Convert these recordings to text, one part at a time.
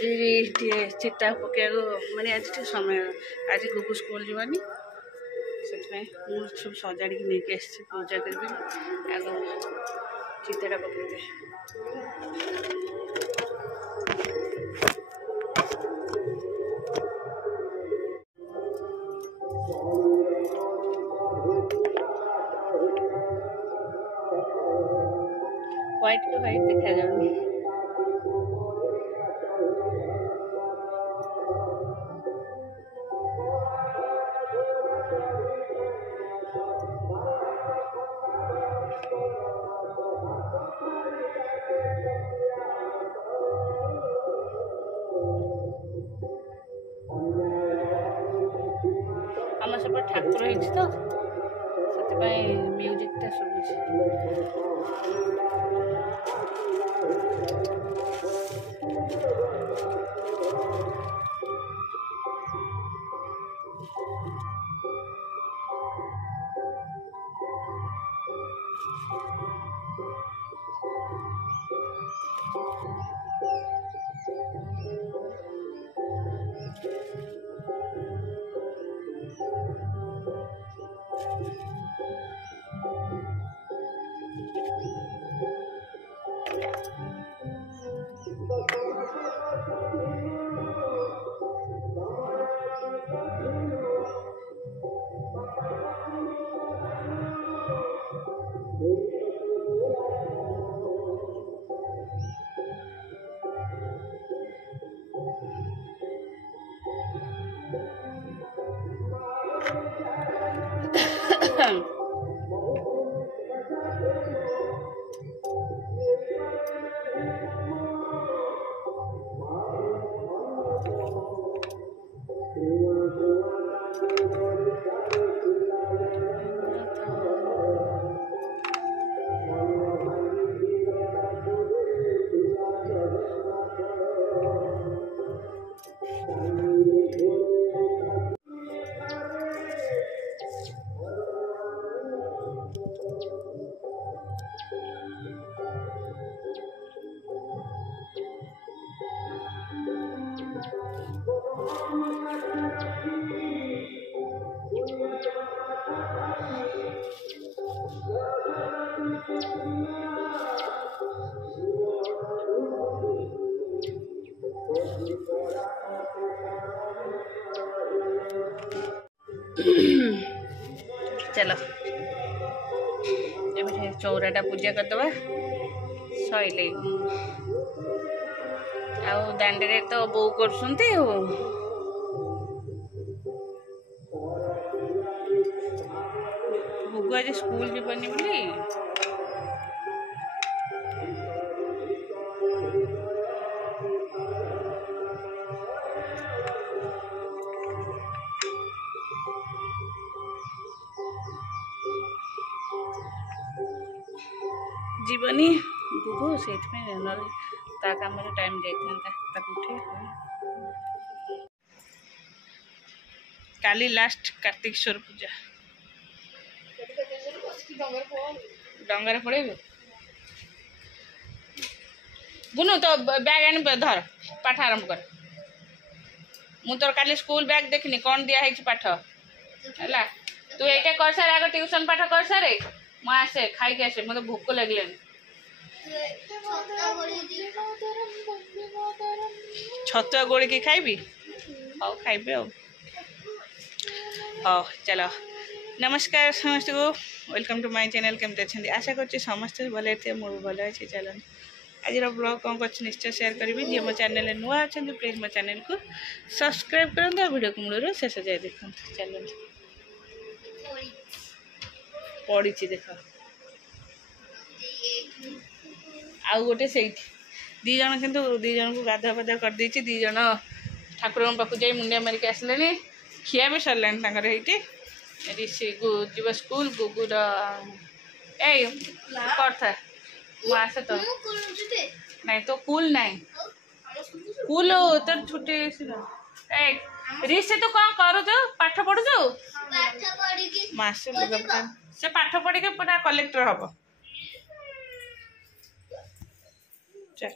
आज चिता पकड़ माने आज समय आज गुगु स्कूल जीवानी से सब सजाड़ी नहीं पूजा करी आग चिताटा पकड़े व्हाइट को व्हाइट देखा जाऊंगी आम सब ठाकुर होती तो से म्यूजिकटा शुभुची चलो ये चौराटा पूजा करदे सैले दांडे तो बो कर गुगु आज स्कूल जीवनी बोली जीवनी गुगु से काम टाइम जाता उठे काली लास्ट कार्तिकेश्वर पूजा डंगर पड़े बुनु तो बैग आनी धर पाठ आरंभ कर मु तोर काली स्कूल बैग देखनी कौन दिया है पाठ है तू ये कर सारे आगे ट्यूशन पाठ कर सारे मु आसे खाई के आसे मतलब भोक लगे छतुआ गोड़ी की खाइबी हाँ खाइबे हाँ चलो नमस्कार समस्त को वेलकम टू माय चैनल केमते अच्छे आशा कर समस्त भले थे मुझे भल अच्छे चलो आज ब्लॉग कौन कर निश्चय शेयर करी जी मो चैनल नुआ अच्छा प्लीज मो चैनल को सब्सक्राइब करूँ और वीडियो को मूल शेष जाए देखो चलो पड़ी देख आउ गोटे से दी जन किंतु दी जन को गाधा पाधा कर दी जन ठाकुर पाक जा मुंडिया मारिक आसले खिया भी सरला जीव स्कूल गुगुर था आसे तो नहीं तो कूल नहीं कूल तो छुट्टी रिस से तो कौन कर पाठ पढ़ु मासे से पाठ पढ़ी पूरा कलेक्टर हम चल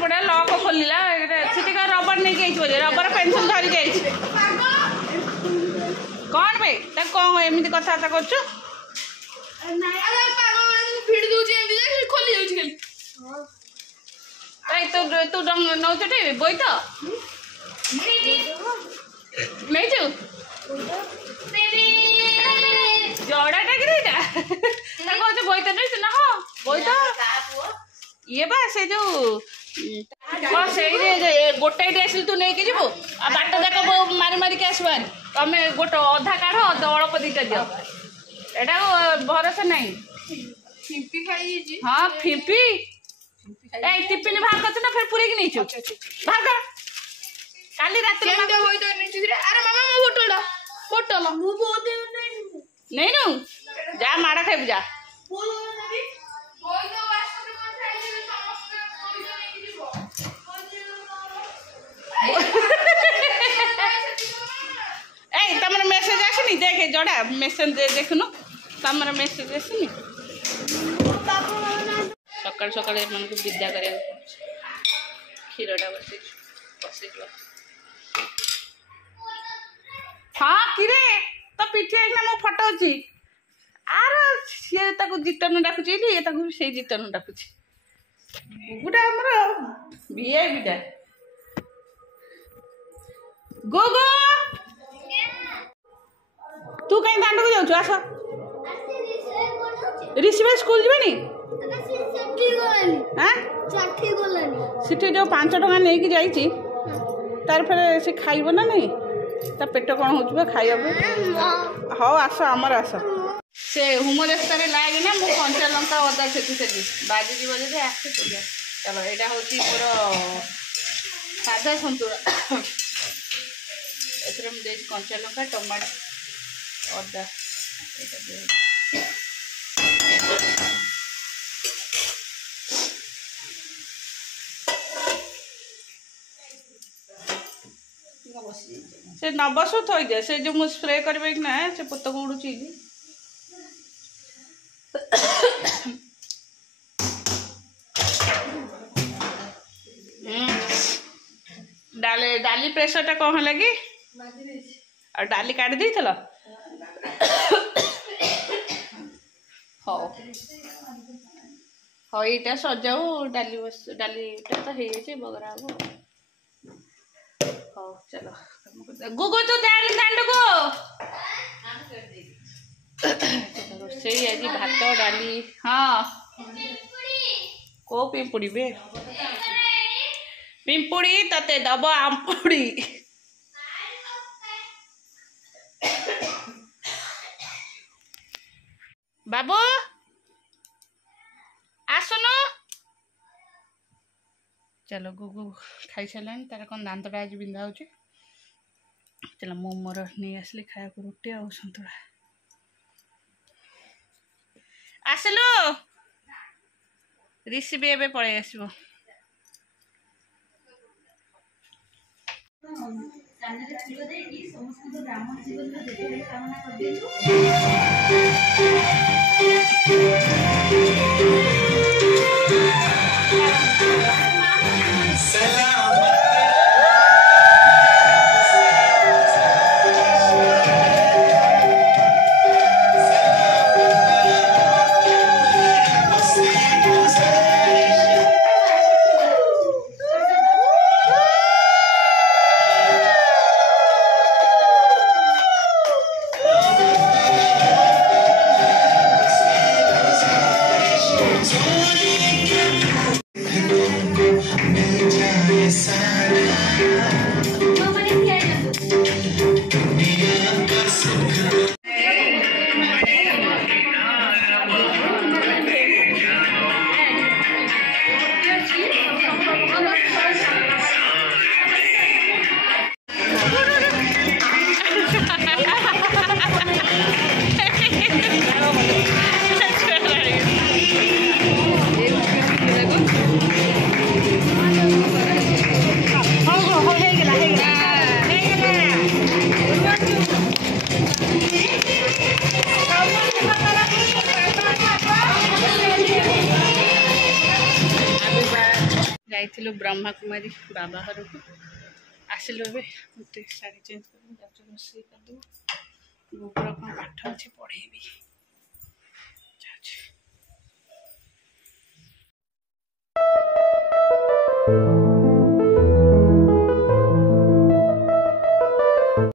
पढ़ा लॉक खोलला सीटी का रबर नहीं गई बोले रबर पेंसिल धरी गई कौन भाई तक कौन एमती कथबार्ता कर तू नौ बोई तो नहीं जड़ाटा कि कौन बोई तो नहीं ना हाँ बोई तो ये बा से जो से गोटे ड्रेस तू नहीं कि जीवु बाट जाक मारी मारिक आसबार तुम गोटे अधा काढ़ अल्प दीटा दियो एटा भरोसा नहीं हाँ फिंपी टिफिन बाहर कर ना फिर पूरे की नहीं बाहर कर काली रात नहीं नु जा माड़ा खाइबू जा तमर मेसेज आसनी देख जड़ा मेसेज देखनु तमर मेसेज आसनी सकाल सकाल मन को विदा कर क्षीरटा बस हाँ किरे तो पिठी एक मो फटाऊँगी आर सी जितन डाकुची ये से जितन डाकुची गुटा आमर वीआईपीटा गो गो तू कहीं दांड को जाऊँ आस ऋषि स्कूल जीवानी जो 5 टका नहीं जाइए तार फिर से खाइब ना नहीं ता पेट कौन हो खाइब हाँ आस आमर आस से हुमरेस्तार लागे ना मु कंचा लंका अदा छेचु छेचु बाजी जीव जब आसे पूजा चलो यहाँ हूँ मोर सादा सन्तुला एथरे मुझे कंचा लंका टमाटो अदा से न बसु थई दे से जो मु स्प्रे करबे कि ना से पत्ता को उड़ुची डाली प्रेशर टा कौन लगी और डाली काट दी थलो हाँ हाँ यहाँ सजाऊ डाली बस डालीटा तो हो बगरा हम हाँ चलो गुगु तो दांड को रोसई आज भात डाली हाँ को पिंपुड़ी बे पिंपुड़ी तते दब आमपुड़ी बाबू आसनु चलो गुगु खाई सारे तार कौन दांतटा आज बिंधा हो चलो मो मोर नहीं आसली खाया को रुटी आ सन्तुला आसलु ऋषि भी एबे पड़े आसबो ଯାଇଥିଲୁ ବ୍ରହ୍ମକୁମାରୀ ବାବା ଘରକୁ ଆସିଲୁ ଏବେ ଗୋଟେ ଶାଢ଼ୀ ଚେଞ୍ଜ କରିବୁ ଯାଉଛୁ ରୋଷେଇ କରିଦେବୁ ଗୁଗୁର କ'ଣ ପାଠ ଅଛି ପଢ଼େଇବି ଯାଉଛି।